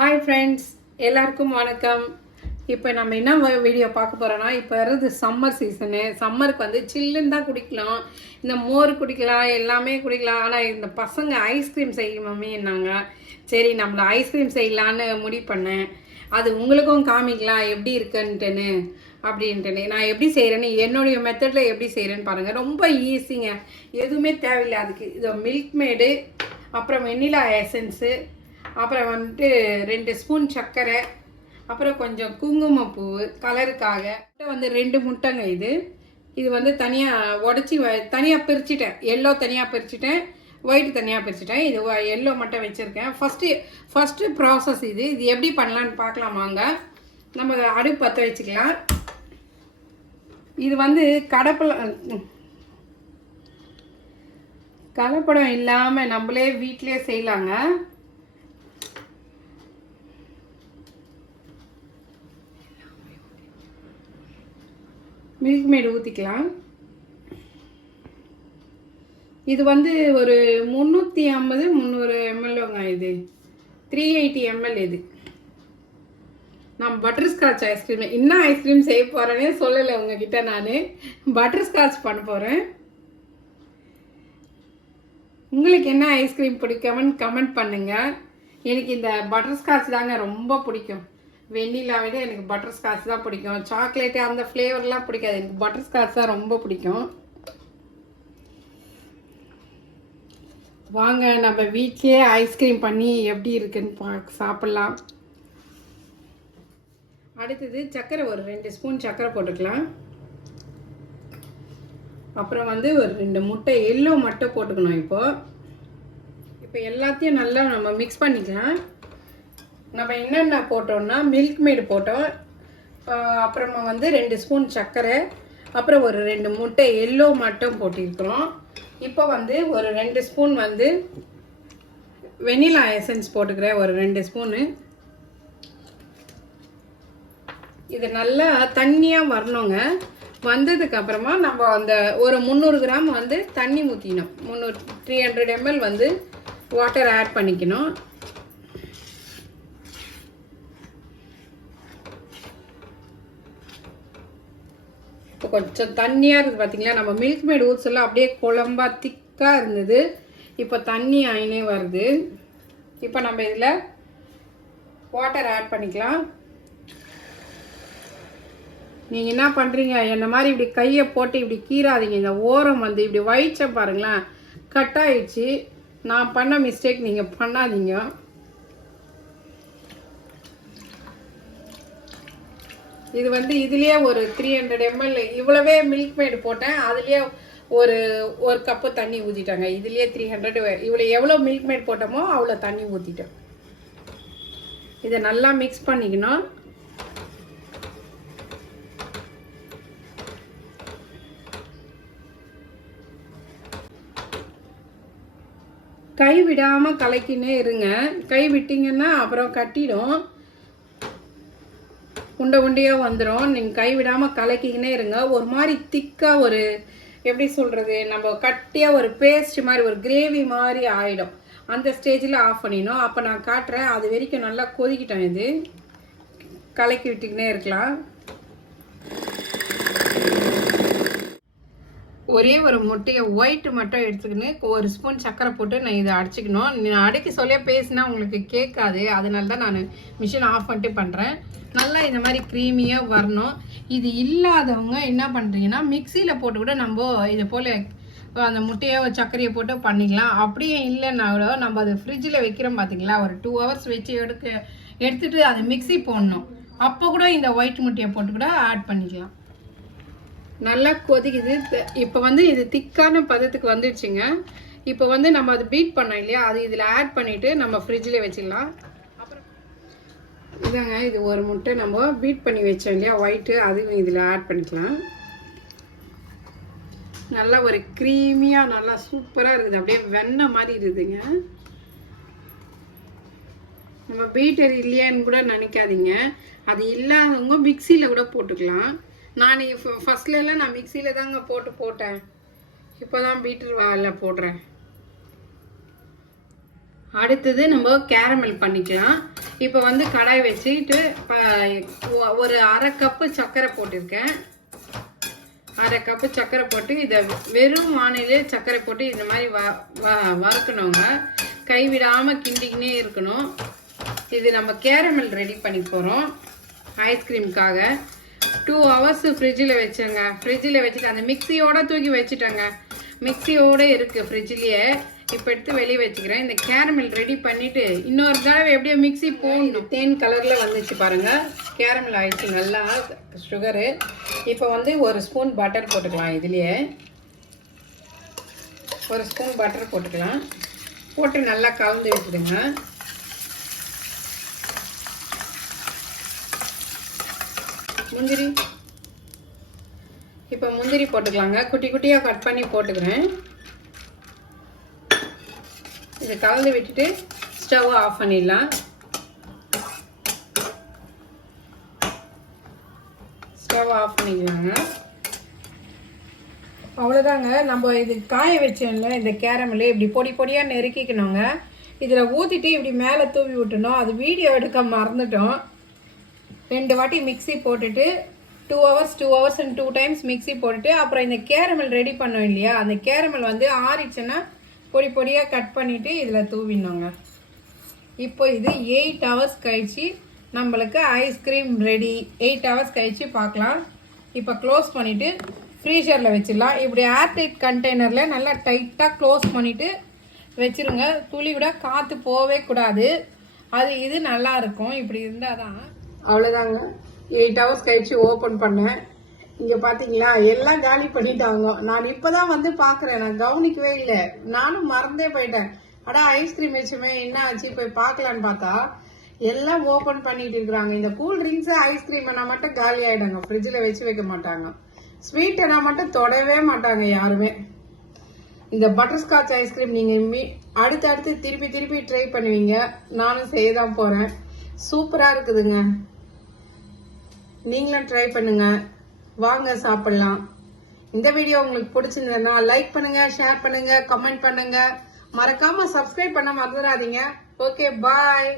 Hi friends, எல்லாருக்கும் வணக்கம். இப்போ நம்ம என்ன வீடியோ பார்க்க போகிறோன்னா, இப்போ வர்றது சம்மர் சீசனு. சம்மருக்கு வந்து சில்லுன்னு தான் குடிக்கலாம், இந்த மோர் குடிக்கலாம், எல்லாமே குடிக்கலாம். ஆனால் இந்த பசங்க ஐஸ்கிரீம் செய்யும் மம்மின்னாங்க. சரி, நம்மள ஐஸ்கிரீம் செய்யலான்னு முடிவு பண்ணேன். அது உங்களுக்கும் காமிக்கலாம் எப்படி இருக்குன்ட்டுன்னு அப்படின்ட்டுன்னு. நான் எப்படி செய்கிறேன்னு, என்னுடைய மெத்தடில் எப்படி செய்கிறேன்னு பாருங்கள். ரொம்ப ஈஸிங்க, எதுவுமே தேவையில்லை அதுக்கு. இது மில்க் மேடு, அப்புறம் வெண்ணிலா எசன்ஸு, அப்புறம் வந்துட்டு 2 ஸ்பூன் சர்க்கரை, அப்புறம் கொஞ்சம் குங்குமப்பூ கலருக்காக வந்து 2 முட்டைங்க. இது வந்து தனியாக உடச்சி தனியாக பிரிச்சுட்டேன். எல்லோ தனியாக பிரிச்சுட்டேன், ஒயிட் தனியாக பிரிச்சுட்டேன். இது எல்லோ மட்டும் வச்சுருக்கேன். ஃபஸ்ட்டு ப்ராசஸ் இது எப்படி பண்ணலான்னு பார்க்கலாமாங்க. நம்ம அடுப்பு பற்ற வச்சுக்கலாம். இது வந்து கலப்படம் இல்லாமல் நம்மளே வீட்டிலே செய்யலாங்க. மில்க் மேடு ஊற்றிக்கலாம். இது வந்து ஒரு 350-300 mlங்க. இது 380 ml. இது நான் பட்டர் ஸ்காட்ச் ஐஸ்கிரீம், என்ன ஐஸ்கிரீம் செய்ய போகிறேன்னே சொல்லலை உங்ககிட்ட. நான் பட்டர் ஸ்காட்ச் பண்ண போகிறேன். உங்களுக்கு என்ன ஐஸ்கிரீம் பிடிக்கும்னு கமெண்ட் பண்ணுங்கள். எனக்கு இந்த பட்டர் ஸ்காட்ச் தாங்க ரொம்ப பிடிக்கும். வெண்ணிலா விட எனக்கு பட்டர் ஸ்காட்ச் தான் பிடிக்கும். சாக்லேட்டு அந்த ஃப்ளேவர்லாம் பிடிக்காது, எனக்கு பட்டர் ஸ்காட்ச் தான் ரொம்ப பிடிக்கும். வாங்க நம்ம வீட்டிலே ஐஸ்கிரீம் பண்ணி எப்படி இருக்குன்னு சாப்பிட்லாம். அடுத்தது சர்க்கரை, ஒரு 2 ஸ்பூன் சர்க்கரை போட்டுக்கலாம். அப்புறம் வந்து ஒரு 2 முட்டை எல்லோ மட்டும் போட்டுக்கணும். இப்போ எல்லாத்தையும் நல்லா நம்ம மிக்ஸ் பண்ணிக்கலாம். நம்ம என்னென்ன போட்டோம்னா, மில்க் மேடு போட்டோம், அப்புறமா வந்து 2 ஸ்பூன் சர்க்கரை, அப்புறம் ஒரு 2 முட்டை எல்லோ மட்டும் போட்டிருக்கிறோம். இப்போ வந்து ஒரு 2 ஸ்பூன் வந்து வெனிலா எசன்ஸ் போட்டுக்கிறேன், ஒரு 2 ஸ்பூனு. இது நல்லா தண்ணியாக வரணுங்க. வந்ததுக்கப்புறமா நம்ம அந்த ஒரு 300 கிராம் வந்து தண்ணி ஊற்றிக்கணும். 300 ml வந்து வாட்டர் ஆட் பண்ணிக்கணும். இப்போ கொஞ்சம் தண்ணியாக இருக்குது பார்த்தீங்களா. நம்ம மில்க் மேட் ஊற்றலாம் அப்படியே குழம்பா திக்காக இருந்தது, இப்போ தண்ணி ஆயினே வருது. இப்போ நம்ம இதில் வாட்டர் ஆட் பண்ணிக்கலாம். நீங்கள் என்ன பண்ணுறீங்க, என்ன மாதிரி இப்படி கையை போட்டு இப்படி கீறாதீங்க. இந்த ஓரம் வந்து இப்படி வயிற்ற பாருங்களேன், கட் ஆயிடுச்சு. நான் பண்ண மிஸ்டேக் நீங்கள் பண்ணாதீங்க. இது வந்து இதுலேயே ஒரு 300 ml இவ்வளவே மில்க் மேடு போட்டேன். அதுலேயே ஒரு கப்பு தண்ணி ஊற்றிட்டாங்க. இதுலேயே 300 இவ்வளோ எவ்வளோ மில்க் மேட் போட்டோமோ அவ்வளோ தண்ணி ஊற்றிட்டேன். இதை நல்லா மிக்ஸ் பண்ணிக்கணும். கை விடாமல் கலக்கினே இருங்க. கை விட்டிங்கன்னா அப்புறம் கட்டிடும், உண்டை உண்டையாக வந்துடும். நீங்கள் கை விடாமல் கலக்கிக்கினே இருங்க. ஒரு மாதிரி திக்காக, ஒரு எப்படி சொல்கிறது, நம்ம கட்டியாக ஒரு பேஸ்ட் மாதிரி, ஒரு கிரேவி மாதிரி ஆகிடும். அந்த ஸ்டேஜில் ஆஃப் பண்ணிடணும். அப்போ நான் காட்டுறேன். அது வரைக்கும் நல்லா கொதிக்கிட்டோம். இது கலக்கி விட்டுக்கினே இருக்கலாம். ஒரே ஒரு முட்டையை ஒயிட்டு மட்டும் எடுத்துக்கின்னு ஒரு ஸ்பூன் சர்க்கரை போட்டு நான் இதை அடிச்சுக்கணும். நான் அடிக்க சொல்லியே பேசினா உங்களுக்கு கேட்காது, அதனால தான் நான் மிஷின் ஆஃப் பண்ணிட்டு பண்ணுறேன். நல்லா இந்த மாதிரி க்ரீமியாக வரணும். இது இல்லாதவங்க என்ன பண்ணுறீங்கன்னா, மிக்சியில் போட்டு கூட நம்ம இதை போல் அந்த முட்டையை சர்க்கரையை போட்டு பண்ணிக்கலாம். அப்படியே இல்லைன்னா கூட நம்ம அதை ஃப்ரிட்ஜில் வைக்கிறோம் பார்த்தீங்களா, ஒரு 2 hours வச்சு எடுத்துகிட்டு அதை மிக்சி போடணும். அப்போ கூட இந்த ஒயிட் முட்டையை போட்டு கூட ஆட் பண்ணிக்கலாம். நல்லா கொதிக்குது. இப்போ வந்து இது திக்கான பதத்துக்கு வந்துடுச்சுங்க. இப்போ வந்து நம்ம அது பீட் பண்ணோம் இல்லையா, அது இதில் ஆட் பண்ணிவிட்டு நம்ம ஃப்ரிட்ஜில் வச்சிடலாம். அப்புறம் இதாங்க, இது ஒரு முட்டை நம்ம பீட் பண்ணி வச்சோம் இல்லையா ஒயிட்டு, அதுவும் இதில் ஆட் பண்ணிக்கலாம். நல்லா ஒரு க்ரீமியாக நல்லா சூப்பராக இருக்குது, அப்படியே வெண்ணெய் மாதிரி இருக்குதுங்க. நம்ம பீட்டர் இல்லையான்னு கூட நினைக்காதீங்க. அது இல்லாதவங்க மிக்சியில் கூட போட்டுக்கலாம். நான் ஃபஸ்ட்லலாம் நான் மிக்சியில் தாங்க போட்டேன். இப்போ தான் பீட்டர் போடுறேன். அடுத்தது நம்ம கேரமல் பண்ணிக்கலாம். இப்போ வந்து கடாய் வச்சுட்டு ஒரு 1/2 கப்பு சர்க்கரை போட்டிருக்கேன். 1/2 கப்பு சர்க்கரை போட்டு இதை வெறும் வானிலே சர்க்கரை போட்டு இந்த மாதிரி வறுக்கணுங்க. கைவிடாமல் கிண்டிக்கினே இருக்கணும். இது நம்ம கேரமல் ரெடி பண்ணி போகிறோம் ஐஸ்கிரீமுக்காக. 2 hours ஃப்ரிட்ஜில் வச்சேங்க. ஃப்ரிட்ஜில் வச்சுட்டு அந்த மிக்சியோட தூக்கி வச்சுட்டேங்க. மிக்சியோடு இருக்குது ஃப்ரிட்ஜ்லேயே. இப்போ எடுத்து வெளியே வச்சுக்கிறேன். இந்த கேரமல் ரெடி பண்ணிவிட்டு இன்னொரு தடவை எப்படியோ மிக்சி போடணும். தேன் கலரில் வந்துச்சு பாருங்கள். கேரமல் ஆயிடுச்சு நல்லா சுகரு. இப்போ வந்து 1 ஸ்பூன் பட்டர் போட்டுக்கலாம். இதுலேயே 1 ஸ்பூன் பட்டர் போட்டுக்கலாம். போட்டு நல்லா கலந்து வச்சுடுங்க. முந்திரி இப்போ முந்திரி போட்டுக்கலாங்க. குட்டி குட்டியாக கட் பண்ணி போட்டுக்கிறேன். இதை கலந்து விட்டுட்டு ஸ்டவ் ஆஃப் பண்ணிடலாம். ஸ்டவ் ஆஃப் பண்ணிக்கலாங்க. அவ்வளோதாங்க. நம்ம இது காய வச்சோம்ல இந்த கேரமல் இப்படி பொடி பொடியாக நெருக்கிக்கணுங்க. இதில் ஊற்றிட்டு இப்படி மேலே தூவி விட்டுணும். அது வீடியோ எடுக்க மறந்துட்டோம். 2 வாட்டி மிக்சி போட்டுட்டு 2 hours and 2 times மிக்சி போட்டுட்டு அப்புறம் இந்த கேரமல் ரெடி பண்ணோம் இல்லையா, அந்த கேரமல் வந்து ஆறிச்சுன்னா பொடி பொடியாக கட் பண்ணிவிட்டு இதில் தூவிடணுங்க. இப்போ இது 8 hours கழிச்சு நம்மளுக்கு ஐஸ்கிரீம் ரெடி. 8 hours கழிச்சு பார்க்கலாம். இப்போ க்ளோஸ் பண்ணிவிட்டு ஃப்ரீசரில் வச்சிடலாம். இப்படி ஏர்டைட் கண்டெய்னரில் நல்லா டைட்டாக க்ளோஸ் பண்ணிவிட்டு வச்சுருங்க. துளி கூட காற்று போவே கூடாது. அது இது நல்லா இருக்கும். இப்படி இருந்தால் தான். அவ்வளோதாங்க. 8 hours கழிச்சு ஓப்பன் பண்ணேன். இங்கே பார்த்தீங்களா எல்லாம் காலி பண்ணிட்டாங்க. நான் இப்போ தான் வந்து பார்க்குறேன். நான் கவனிக்கவே இல்லை. நானும் மறந்தே போயிட்டேன். அடா ஐஸ்கிரீம் வச்சுமே என்ன ஆச்சு போய் பார்க்கலான்னு பார்த்தா எல்லாம் ஓப்பன் பண்ணிட்டு இருக்கிறாங்க. இந்த கூல் ட்ரிங்க்ஸு ஐஸ்கிரீம்னா மட்டும் காலி ஆகிடுங்க. ஃப்ரிட்ஜில் வச்சு வைக்க மாட்டாங்க. ஸ்வீட்டனா மட்டும் தொடவே மாட்டாங்க யாருமே. இந்த பட்டர்ஸ்காட்ச் ஐஸ்கிரீம் நீங்கள் அடுத்தடுத்து திருப்பி திருப்பி ட்ரை பண்ணுவீங்க. நானும் செய்ய தான் போகிறேன். சூப்பராக இருக்குதுங்க. நீங்களும் ட்ரை பண்ணுங்க. வாங்க சாப்பிடலாம். இந்த வீடியோ உங்களுக்கு பிடிச்சிருந்ததுன்னா லைக் பண்ணுங்க, ஷேர் பண்ணுங்க, கமெண்ட் பண்ணுங்க. மறக்காம சப்ஸ்கிரைப் பண்ண மறந்துடாதீங்க. ஓகே, பாய்.